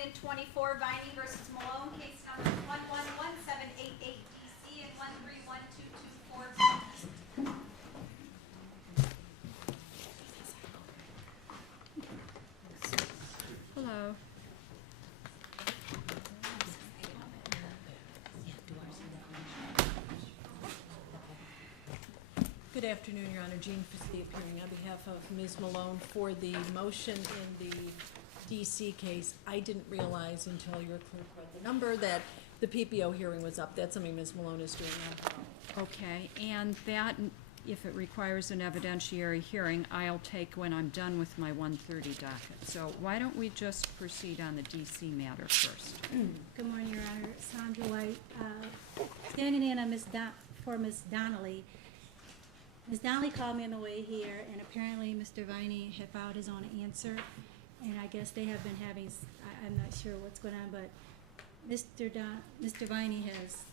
and 24, Viney versus Malone, case number 111788 DC and 131224. Hello. Good afternoon, Your Honor. Jean Fisty appearing on behalf of Ms. Malone for the motion in the DC case. I didn't realize until your clerk read the number that the PPO hearing was up. That's something Ms. Malone is doing now. Okay, and that, if it requires an evidentiary hearing, I'll take when I'm done with my 1:30 docket. So why don't we just proceed on the DC matter first? Good morning, Your Honor. Sandra White, standing in on for Ms. Donnelly. Ms. Donnelly called me on the way here, and apparently Mr. Viney had filed his own answer, and I guess they have been having, I'm not sure what's going on, but Mr. Viney has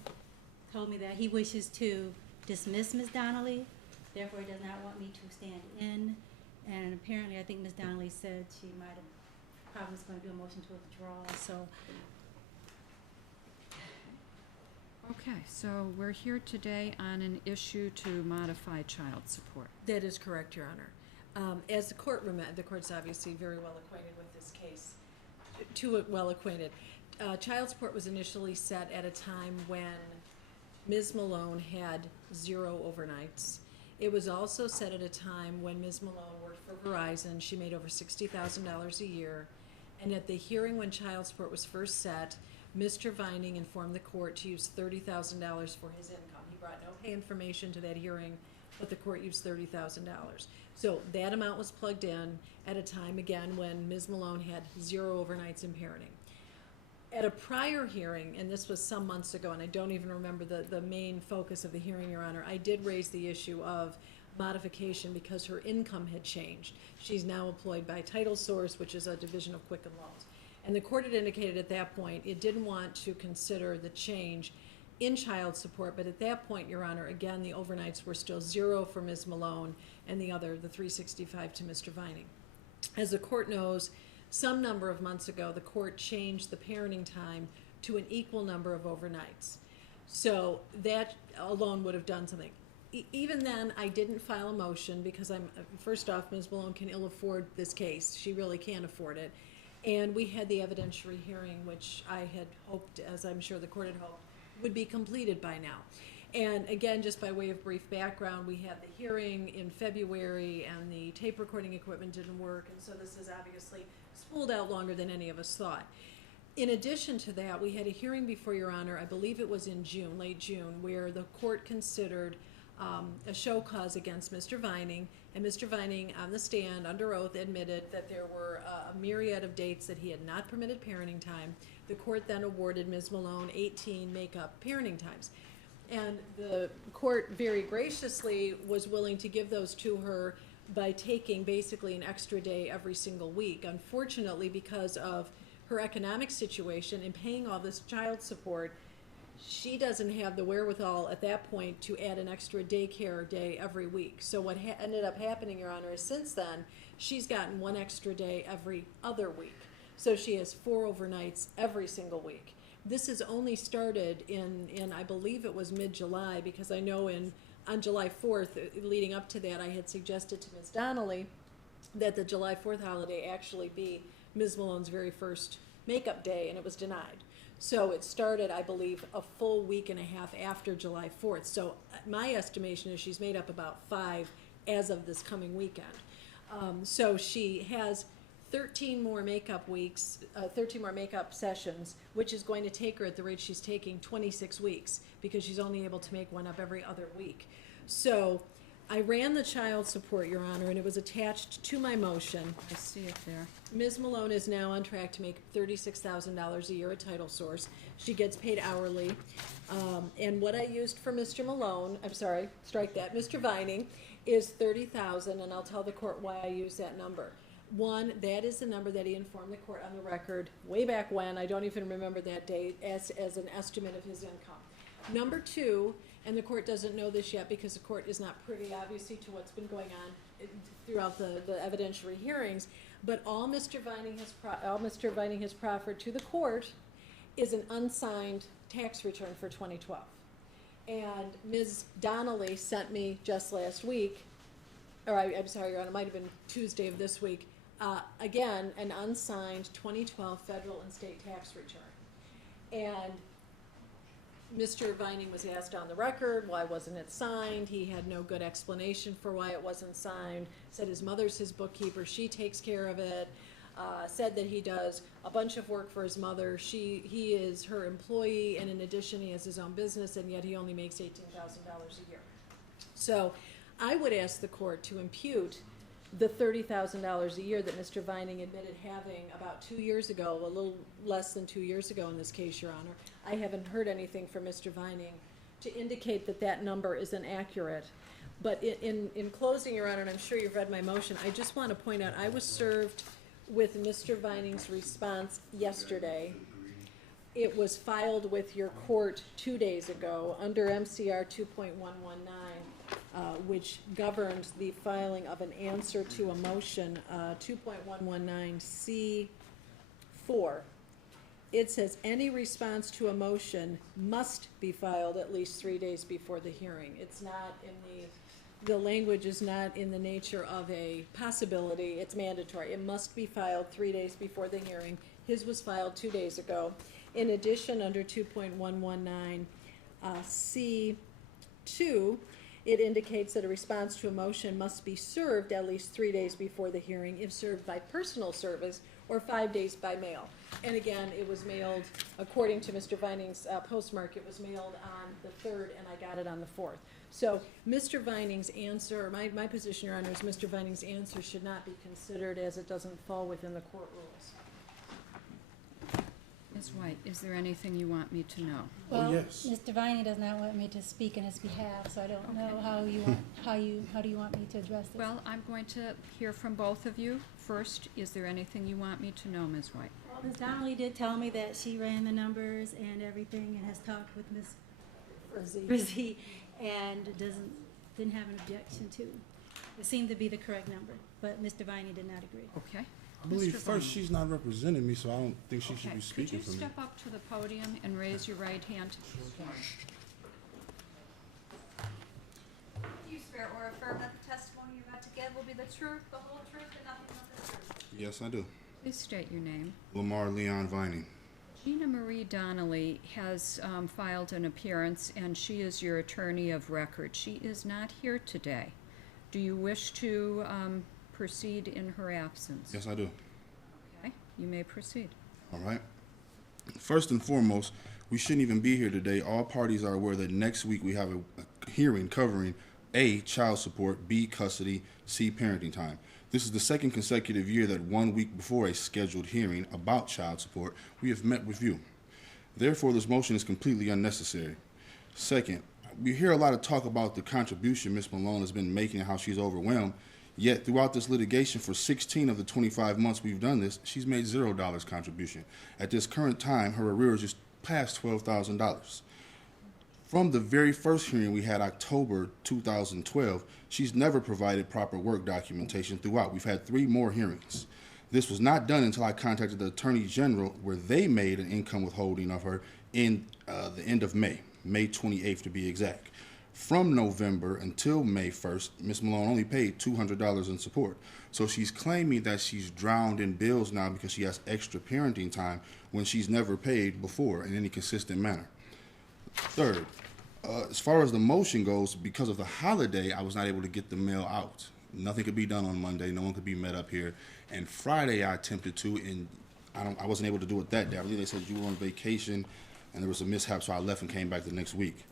told me that he wishes to dismiss Ms. Donnelly, therefore he does not want me to stand in, and apparently I think Ms. Donnelly said she might have, probably was going to do a motion to withdraw, so. Okay, so we're here today on an issue to modify child support. That is correct, Your Honor. As the court's obviously very well acquainted with this case, too well acquainted. Child support was initially set at a time when Ms. Malone had 0 overnights. It was also set at a time when Ms. Malone worked for Verizon. She made over $60,000 a year. And at the hearing when child support was first set, Mr. Vining informed the court to use $30,000 for his income. He brought no pay information to that hearing, but the court used $30,000. So that amount was plugged in at a time, again, when Ms. Malone had 0 overnights in parenting. At a prior hearing, and this was some months ago, and I don't even remember the main focus of the hearing, Your Honor, I did raise the issue of modification because her income had changed. She's now employed by Title Source, which is a division of Quicken Loans. And the court had indicated at that point it didn't want to consider the change in child support, but at that point, Your Honor, again, the overnights were still 0 for Ms. Malone and the $365 to Mr. Vining. As the court knows, some number of months ago, the court changed the parenting time to an equal number of overnights. So that alone would have done something. Even then, I didn't file a motion because first off, Ms. Malone can ill afford this case. She really can't afford it. And we had the evidentiary hearing, which I had hoped, as I'm sure the court had hoped, would be completed by now. And again, just by way of brief background, we had the hearing in February and the tape recording equipment didn't work, and so this is obviously spooled out longer than any of us thought. In addition to that, we had a hearing before Your Honor, I believe it was in June, late June, where the court considered a show cause against Mr. Vining, and Mr. Vining on the stand under oath admitted that there were a myriad of dates that he had not permitted parenting time. The court then awarded Ms. Malone 18 make-up parenting times. And the court very graciously was willing to give those to her by taking basically an extra day every single week. Unfortunately, because of her economic situation and paying all this child support, she doesn't have the wherewithal at that point to add an extra daycare day every week. So what ended up happening, Your Honor, is since then, she's gotten 1 extra day every other week. So she has 4 overnights every single week. This has only started in I believe it was mid-July, because I know on July 4th, leading up to that, I had suggested to Ms. Donnelly that the July 4th holiday actually be Ms. Malone's very first makeup day, and it was denied. So it started, I believe, a full week and a half after July 4th. So my estimation is she's made up about 5 as of this coming weekend. So she has 13 more makeup weeks, 13 more makeup sessions, which is going to take her at the rate she's taking 26 weeks because she's only able to make one up every other week. So I ran the child support, Your Honor, and it was attached to my motion. I see it there. Ms. Malone is now on track to make $36,000 a year at Title Source. She gets paid hourly. And what I used for Mr. Malone, I'm sorry, strike that, Mr. Vining, is $30,000, and I'll tell the court why I use that number. One, that is the number that he informed the court on the record way back when, I don't even remember that date, as an estimate of his income. Number 2, and the court doesn't know this yet because the court is not privy, obviously, to what's been going on, throughout the evidentiary hearings, but all Mr. Vining has proffered to the court is an unsigned tax return for 2012. And Ms. Donnelly sent me just last week, I'm sorry, Your Honor, it might have been Tuesday of this week, again, an unsigned 2012 federal and state tax return. And Mr. Vining was asked on the record, why wasn't it signed? He had no good explanation for why it wasn't signed, said his mother's his bookkeeper, she takes care of it, said that he does a bunch of work for his mother, he is her employee, and in addition, he has his own business, and yet he only makes $18,000 a year. So I would ask the court to impute the $30,000 a year that Mr. Vining admitted having about 2 years ago, a little less than 2 years ago in this case, Your Honor. I haven't heard anything from Mr. Vining to indicate that that number is inaccurate. But in closing, Your Honor, and I'm sure you've read my motion, I just want to point out, I was served with Mr. Vining's response yesterday. It was filed with your court 2 days ago under MCR 2.119. Which governs the filing of an answer to a motion, 2.119C4. It says any response to a motion must be filed at least 3 days before the hearing. It's not in the language is not in the nature of a possibility, it's mandatory. It must be filed 3 days before the hearing. His was filed 2 days ago. In addition, under 2.119C2, it indicates that a response to a motion must be served at least 3 days before the hearing if served by personal service or 5 days by mail. And again, it was mailed, according to Mr. Vining's postmark, it was mailed on the 3rd and I got it on the 4th. So Mr. Vining's answer, my position, Your Honor, is Mr. Vining's answer should not be considered as it doesn't fall within the court rules. Ms. White, is there anything you want me to know? Well, yes. Mr. Vining does not want me to speak in his behalf, so I don't know Okay. how do you want me to address this? Well, I'm going to hear from both of you. First, is there anything you want me to know, Ms. White? Well, Ms. Donnelly did tell me that she ran the numbers and everything and has talked with Ms. Rizzi and didn't have an objection to. It seemed to be the correct number, but Mr. Vining did not agree. Okay. I believe Mr. first Vining. she's not representing me, so I don't think she should Okay, be speaking could for you me. step up to the podium and raise your right hand? Do you swear or affirm that the testimony you're about to give will be the truth, the whole truth, and nothing but the truth? Yes, I do. Please state your name. Lamar Leon Vining. Gina Marie Donnelly has filed an appearance, and she is your attorney of record. She is not here today. Do you wish to proceed in her absence? Yes, I do. Okay, you may proceed. All right. First and foremost, we shouldn't even be here today. All parties are aware that next week we have a hearing covering A, child support, B, custody, C, parenting time. This is the second consecutive year that 1 week before a scheduled hearing about child support, we have met with you. Therefore, this motion is completely unnecessary. Second, we hear a lot of talk about the contribution Ms. Malone has been making and how she's overwhelmed, yet throughout this litigation for 16 of the 25 months we've done this, she's made $0 contribution. At this current time, her arrears is past $12,000. From the very first hearing we had, October 2012, she's never provided proper work documentation throughout. We've had 3 more hearings. This was not done until I contacted the Attorney General, where they made an income withholding of her in the end of May 28th to be exact. From November until May 1st, Ms. Malone only paid $200 in support. So she's claiming that she's drowned in bills now because she has extra parenting time when she's never paid before in any consistent manner. Third, as far as the motion goes, because of the holiday, I was not able to get the mail out. Nothing could be done on Monday. No one could be met up here. And Friday, I attempted to, and I wasn't able to do it that day. I believe they said you were on vacation, and there was a mishap, so I left and came back the next week.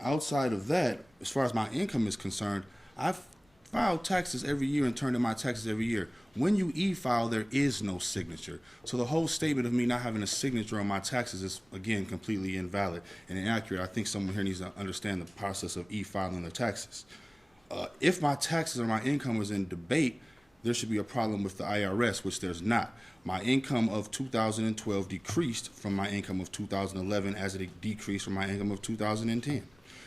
Outside of that, as far as my income is concerned, I've filed taxes every year and turned in my taxes every year. When you e-file, there is no signature. So the whole statement of me not having a signature on my taxes is, again, completely invalid and inaccurate. I think someone here needs to understand the process of e-filing their taxes. If my taxes or my income is in debate, there should be a problem with the IRS, which there's not. My income of 2012 decreased from my income of 2011 as it decreased from my income of 2010.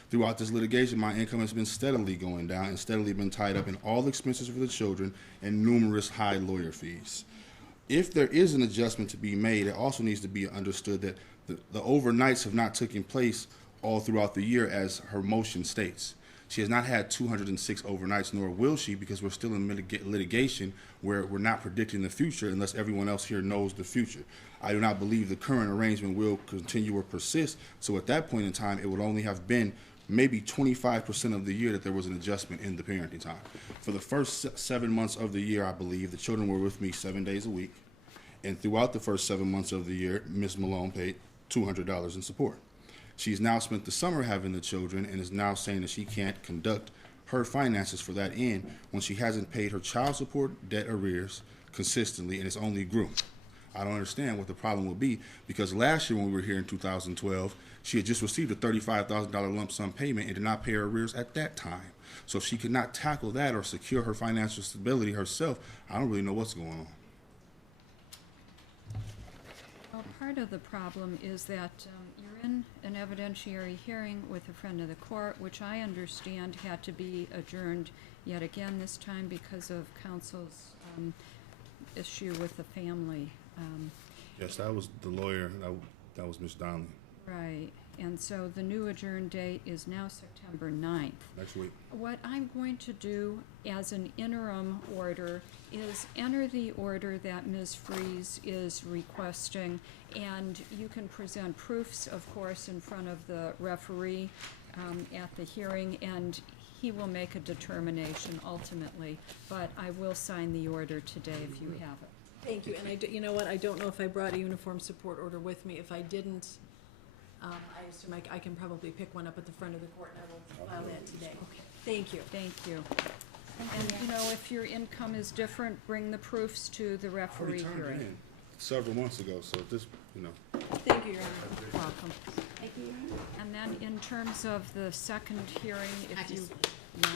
Throughout this litigation, my income has been steadily going down and steadily been tied up in all expenses for the children and numerous high lawyer fees. If there is an adjustment to be made, it also needs to be understood that the overnights have not taken place all throughout the year as her motion states. She has not had 206 overnights, nor will she, because we're still in litigation where we're not predicting the future unless everyone else here knows the future. I do not believe the current arrangement will continue or persist, so at that point in time, it would only have been maybe 25% of the year that there was an adjustment in the parenting time. For the first 7 months of the year, I believe, the children were with me 7 days a week, and throughout the first 7 months of the year, Ms. Malone paid $200 in support. She's now spent the summer having the children and is now saying that she can't conduct her finances for that end when she hasn't paid her child support debt arrears consistently, and it's only grew. I don't understand what the problem will be, because last year when we were here in 2012, she had just received a $35,000 lump sum payment and did not pay her arrears at that time. So if she could not tackle that or secure her financial stability herself, I don't really know what's going on. Well, part of the problem is that you're in an evidentiary hearing with a friend of the court, which I understand had to be adjourned yet again this time because of counsel's issue with the family. Yes, that was the lawyer. That was Ms. Donnelly. Right, and so the new adjourned date is now September 9th. Next week. What I'm going to do as an interim order is enter the order that Ms. Freeze is requesting, and you can present proofs, of course, in front of the referee at the hearing, and he will make a determination ultimately, but I will sign the order today if you have it. Thank you, and you know what, I don't know if I brought a uniform support order with me. If I didn't, I assume I can probably pick one up at the front of the court, and I will file that today. Okay. Thank you. Thank you. And, you know, if your income is different, bring the proofs to the I referee returned hearing. in several months ago, so this, you know. Thank you, Your Honor. Welcome. And then in terms of the second hearing, if you, yeah,